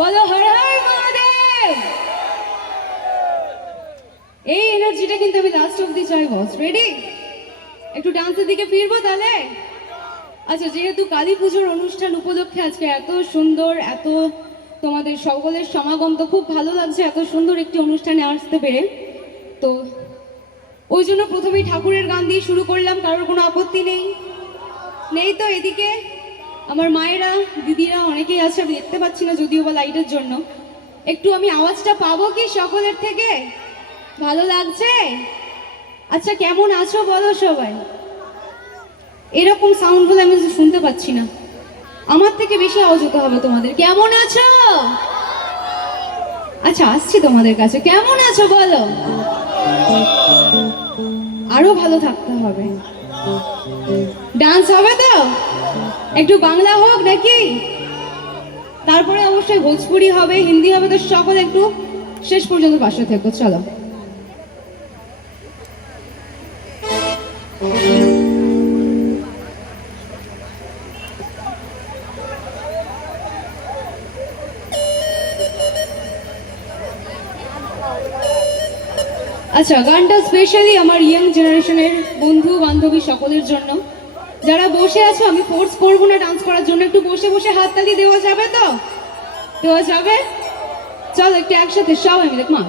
বলো হর হর মহাদেব। এই এনার্জিটা কিন্তু আমি লাস্ট অব্দি চাই বস। রেডি? একটু ডান্সের দিকে ফিরবো তাহলে। আচ্ছা, যেহেতু কালী পুজোর অনুষ্ঠান উপলক্ষে আজকে এত সুন্দর, এত তোমাদের সকলের সমাগম, তো খুব ভালো লাগছে এত সুন্দর একটি অনুষ্ঠানে আসতে পেরে। তো ওই জন্য প্রথমেই ঠাকুরের গান দিয়ে শুরু করলাম। কারোর কোনো আপত্তি নেই? নেই তো? এদিকে আমার মায়েরা, দিদিরা অনেকেই আছে, আমি দেখতে পাচ্ছি না যদিও বা লাইটের জন্য। একটু আমি আওয়াজটা পাবো কি সকলের থেকে? ভালো লাগছে? আচ্ছা, কেমন আছো বলো সবাই? এরকম সাউন্ড বলে আমি শুনতে পাচ্ছি না। আমার থেকে বেশি আওয়াজ হতে হবে তোমাদের। কেমন আছো? আচ্ছা, আসছি তোমাদের কাছে। কেমন আছো বলো? আরো ভালো থাকতে হবে। ডান্স হবে তো? একটু বাংলা হোক নাকি? তারপরে অবশ্যই ভোজপুরি হবে, হিন্দি হবে। তো সকলে একটু শেষ পর্যন্ত পাশে থেকো। চলো। আচ্ছা, গানটা স্পেশালি আমার ইয়াং জেনারেশনের বন্ধু বান্ধবী সকলের জন্য। যারা বসে আছো, আমি ফোর্স করবো না ডান্স করার জন্য। একটু বসে বসে হাততালি দেওয়া যাবে তো? দেওয়া যাবে? চলো একটু একসাথে সবাই মিলে। মা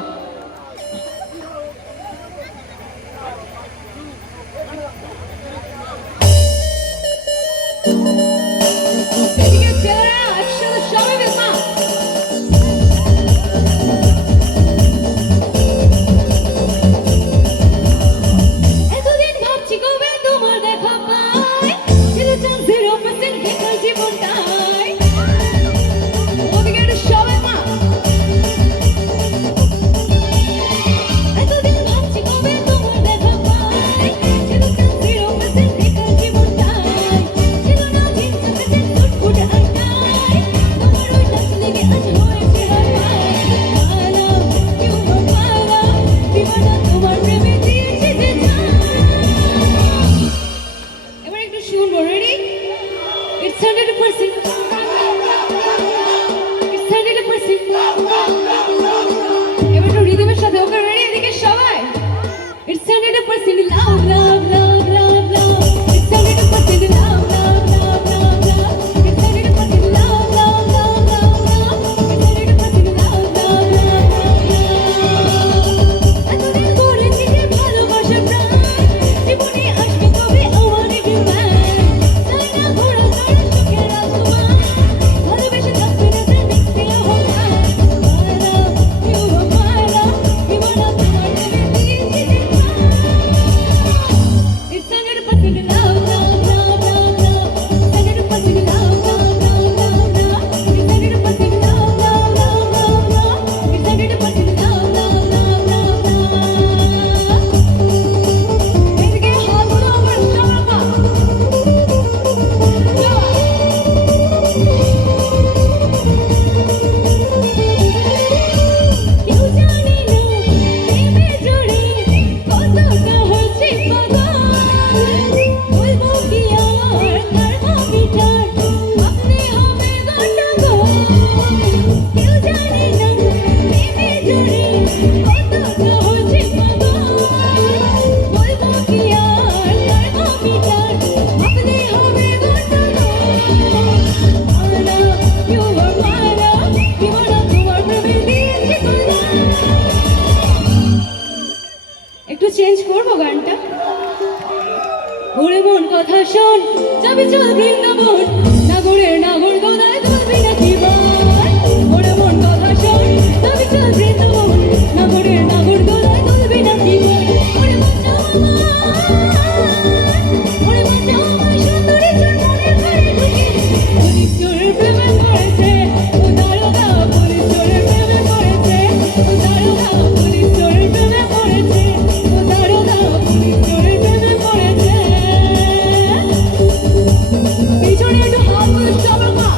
একটু চেঞ্জ করবো গানটা। ওরে মন কথা শোন, যাবি চল বৃন্দাবন, নাগরের নাগর গলায় ধরবি নাকি ভাই। ওরে মন কথা শোন, যাবি চল বৃন্দাবন, নাগরের নাগর গলায় ধরবি নাকি ভাই। ওরে বাঁচাও ওরে বাঁচাও আমায়, সুন্দরী চোর মনের ঘরে ঢুকে পুলিশ চোরের প্রেমে পড়েছে। ও দারোগা, পুলিশ চোরের প্রেমে পড়েছে। ও দারোগা, পুলিশ চোরের প্রেমে পড়েছে। ও দারোগা, পুলিশ চোরের প্রেমে পড়েছে। পিছনে একটু হাত তুলে সবার মা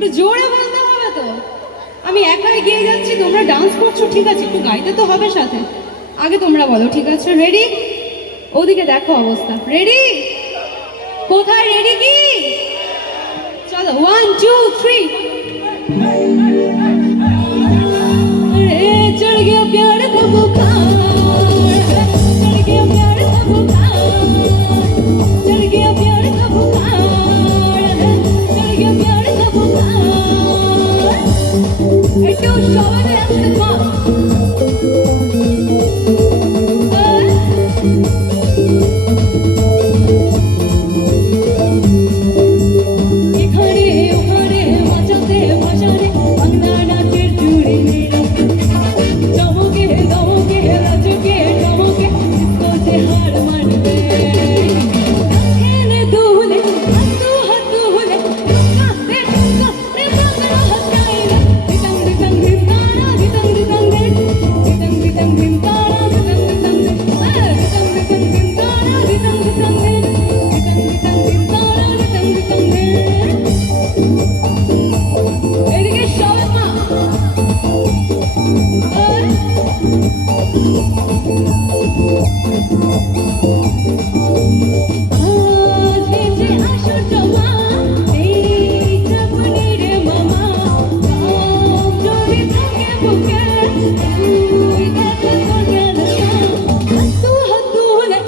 একটু জোরে বলতে হবে তো। আমি একাই গিয়ে যাচ্ছি, তোমরা ডান্স করছো, ঠিক আছে, একটু গাইতে তো হবে সাথে। আগে তোমরা বলো, ঠিক আছে? রেডি? ওদিকে দেখো অবস্থা। রেডি? কোথায় রেডি কি? চলো 1 2 3। चढ़ गया प्यार का बुखार, चढ़ गया प्यार का बुखार, चढ़ गया प्यार का बुखार, चढ़ गया प्यार का बुखार। একটু সবাই মিলে একসাথে গাও। এখানে ওখানে মাচাতে ভাসানে বাংলা নাচের জুড়ে মেরা চমকে দমকে রাজকে চমকে ডিস্কোতে হার মারবে এনে দুলে হাতু হাতু হলে কাঁদে কাঁদে বাংলা হাসাইলে দিতাং দিতাং দিতারা দিতাং দিতাং দিতাং দিতাং দিতারা দিতাং দিতাং দিতাং দিতারা দিতাং দিতাং দিতাং দিতারা দিতাং দিতাং এদিকে সবাই মা আজ হেসে আসর জমা এই চাপুনি রে মামা গাম যদি থাকে বুকে তুই দেখো তো কেন হাতু হাতু হলে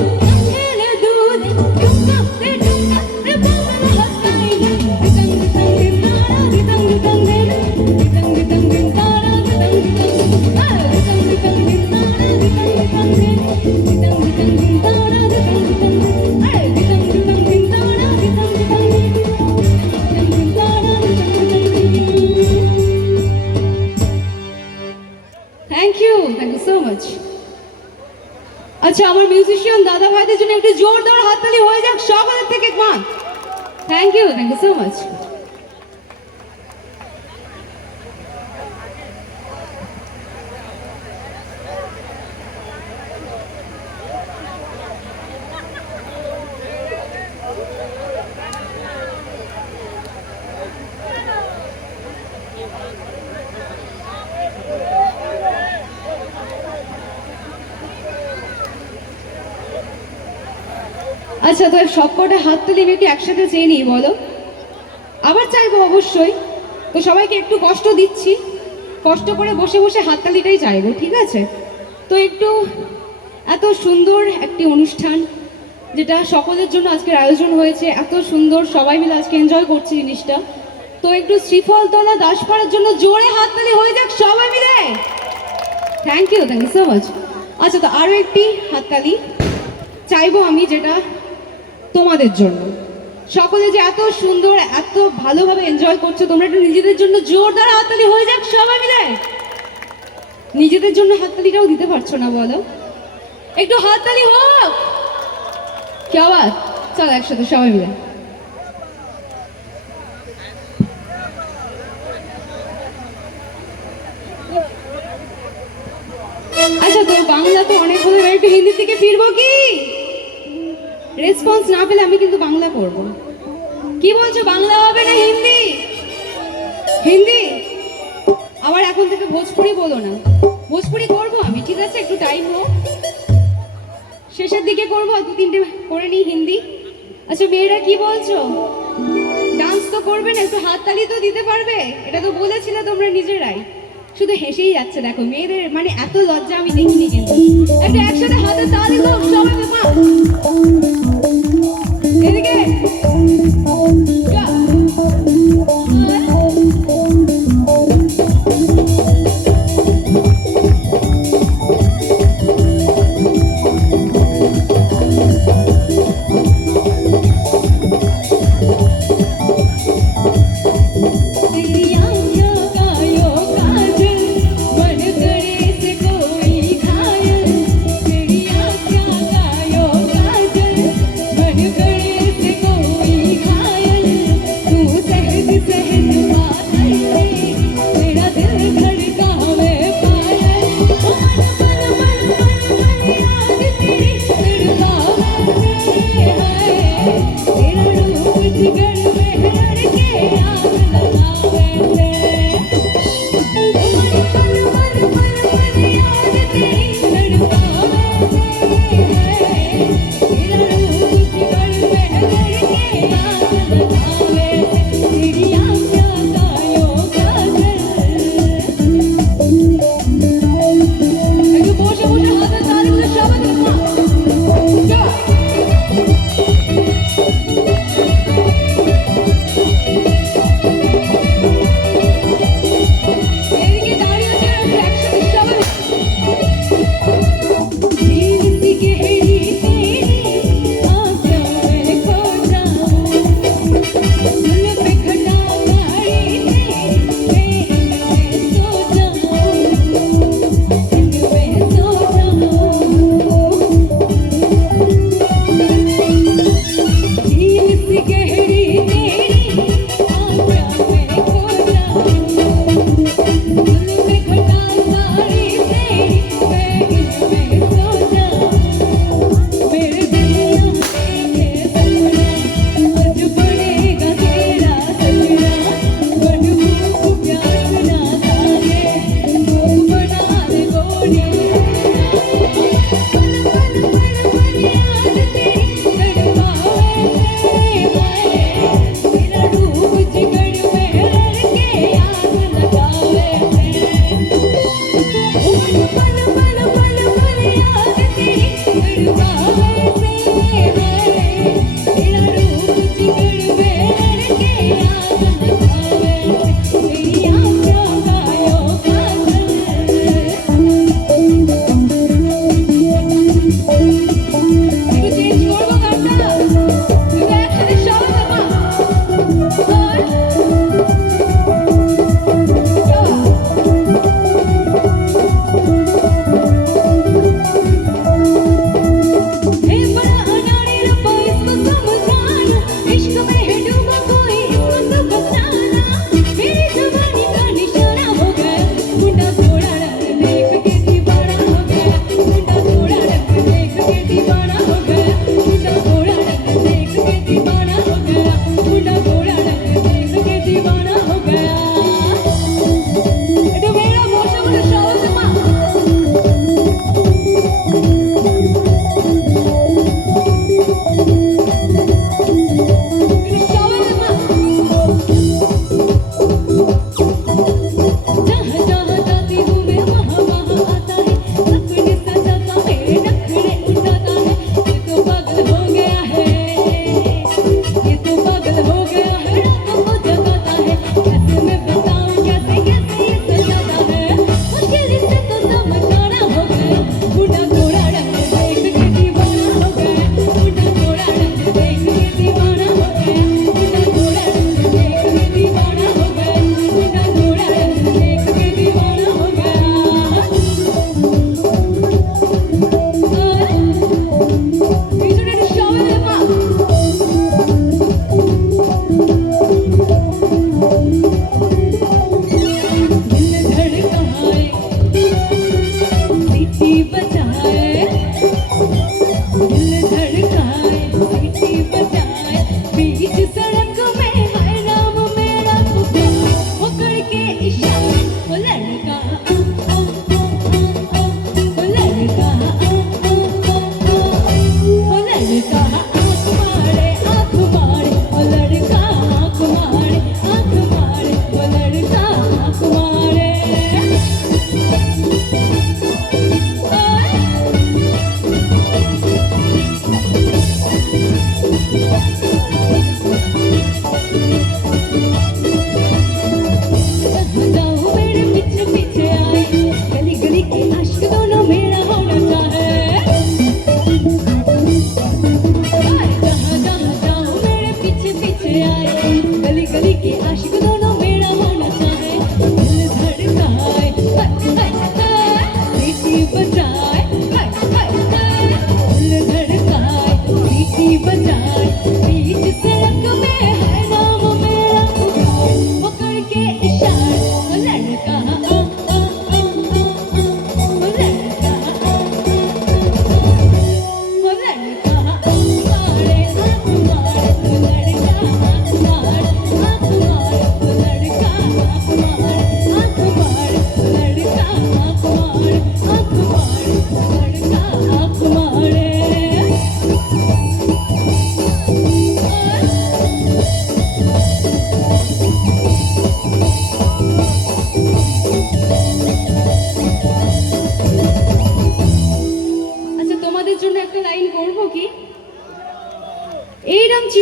ছেলে দুধে ঢুকাতে ঢুকাতে বাংলা হাসাইলে দিতাং দিতাং দিতারা দিতাং দিতাং দিতাং দিতাং দিতারা দিতাং দিতাং দিতাং দিতাং দিতারা দিতাং দিতাং দিতাং দিতাং দিতারা দিতাং দিতাং দিতাং দিতাং দিতারা থ্যাংক ইউ সো মাচ। আচ্ছা, আমার মিউজিশিয়ান দাদা ভাইদের জন্য একটু জোরদার হাততালি হয়ে যাক সকলের থেকে। One, thank you so much. আচ্ছা, তো সবকটা হাততালি আমি একটু একসাথে চেয়ে নিই, বলো। আবার চাইবো অবশ্যই, তো সবাইকে একটু কষ্ট দিচ্ছি, কষ্ট করে বসে বসে হাততালিটাই চাইবো, ঠিক আছে? তো একটু এত সুন্দর একটি অনুষ্ঠান যেটা সকলের জন্য আজকের আয়োজন হয়েছে, এত সুন্দর, সবাই মিলে আজকে এনজয় করছি জিনিসটা। তো একটু শ্রীফলতলা দাসপাড়ার জন্য জোরে হাততালি হয়ে যাক সবাই মিলে। Thank you so much. আচ্ছা, তো আরও একটি হাততালি চাইবো আমি, যেটা তোমাদের জন্য। সকলে যে এত সুন্দর, এত ভালোভাবে এনজয় করছো, তোমরা একটু নিজেদের জন্য জোরদার হাততালি হয়ে যাক সবাই মিলে। নিজেদের জন্য হাততালিটাও দিতে পারছো না, বলো। একটু হাততালি হোক। কি আবার? চলো একসাথে সবাই মিলে। আচ্ছা, তো বাংলা তো অনেক হলো, একটু হিন্দি থেকে ফিরবো কি? রেসপন্স না পেলে আমি কিন্তু বাংলা করব। কি বলছো, বাংলা হবে না হিন্দি? হিন্দি। আবার এখন থেকে ভোজপুরি বলো না। ভোজপুরি করবো আমি, ঠিক আছে? একটু টাইম হোক, শেষের দিকে করবো, দু তিনটে করে নিই হিন্দি। আচ্ছা মেয়েরা কি বলছো? ডান্স তো করবে না, একটু হাততালি তো দিতে পারবে? এটা তো বলেছিলে তোমরা নিজেরাই, শুধু হেসেই যাচ্ছে। দেখো মেয়েদের মানে এত লজ্জা আমি দেখিনি, কিন্তু একটু একসাথে হাতে তালি দাও সবাই। বাবা এদিকে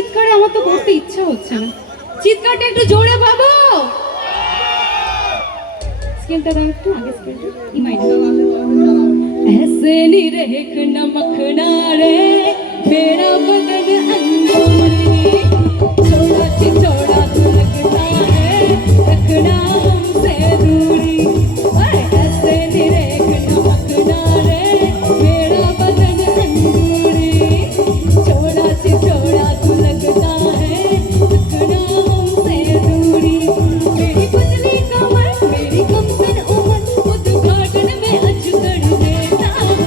চিৎকারে আমার তো করতে ইচ্ছা হচ্ছে না, চিৎকারটা একটু জোরে পাবো। স্কেলটা দাও একটু, আগে স্কেলটা ই মাইনার। ऐसे नी देखना मखना रे मेरा बदन अंगूरी, छोड़ा छिछोड़ा तू लगता है रखना हमसे दूरी। ऐसे नी देखना मखना रे मेरा बदन अंगूरी, छोड़ा छिछोड़ा तू लगता है रखना हमसे दूरी। मेरी पतली कमर मेरी कमसन उम्र उद्घाटन में अजगर देता हूँ,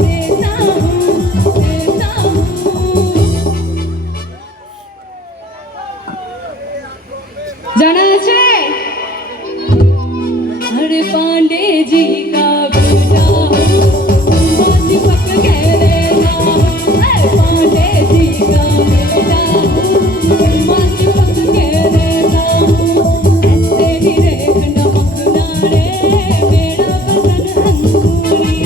देता हूँ, देता हूँ। जाना আছে? अरे पांडे जी का बेटा हूँ, बहुत पक के रहता हूँ। अरे पांडे जी का बेटा हूँ, बहुत पक के रहता हूँ। ऐसे ही देखना मखना रे मेरा बदन अंगूरी,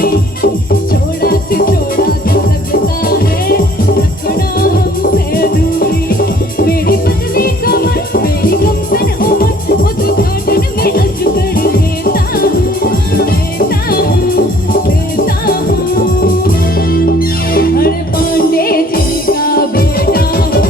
छोड़ा छिछोड़ा जो लगता है रखना हमसे दूरी। मेरी पतली कमर मेरी कमसन उम्र उद्घाटन में अजगर देता हूँ, देता हूँ, देता हूँ। अरे पांडे जी का बेटा हूँ,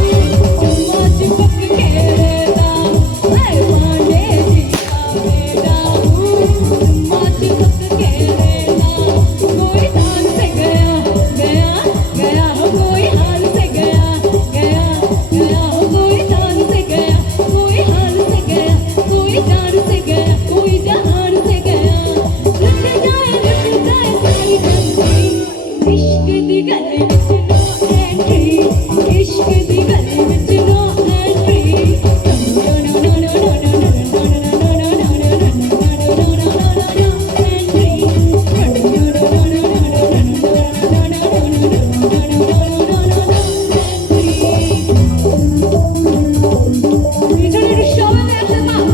चुम्मा चिपक के रहता हूँ। अरे पांडे जी का बेटा हूँ, चुम्मा चिपक के रहता हूँ। कोई हाल से गया गया गया हो, कोई हाल से गया गया गया हो, कोई जान से गया, कोई हाल से गया, कोई जान से गया, कोई जहान से गया। लुट जाए सारी गंदी, इश्क दी गली विच नो एंट्री, इश्क दी गली विच नो एंट्री। পিছনে একটু সবাই একসাথে